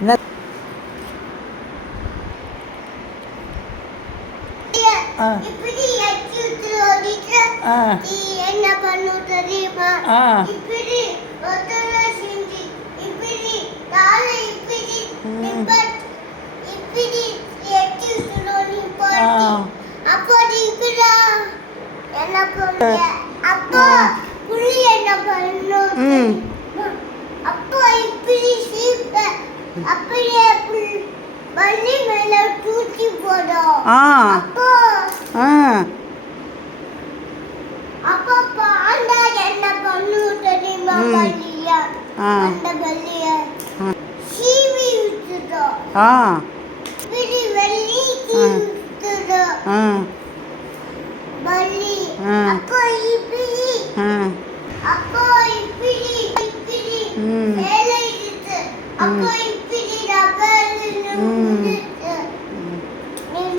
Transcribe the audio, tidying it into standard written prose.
என்ன இப்படி எக்ஸிட் ஓடிட்டு என்ன பண்ணு தெரியுமா? இப்படி ஒத்தர செஞ்சு இப்படி காலை இப்படி இப்படி எக்ஸிட் ஓடி போடி அப்படி இப்படி என்ன பண்ணு அப்போ புளி என்ன பண்ணு அப்போ இப்படி சீப்ப அப்படியே பள்ளி மேல தூக்கி போடும். அப்போ அப்போ பாண்டா என்ன பண்ணு தெரியுமா? பள்ளியா அந்த பள்ளிய சீவி விட்டுடும். இப்படி வெள்ளி விட்டுடும் பள்ளி. அப்போ இப்படி அப்போ இப்படி இப்படி மேலே இருக்கு. அப்போ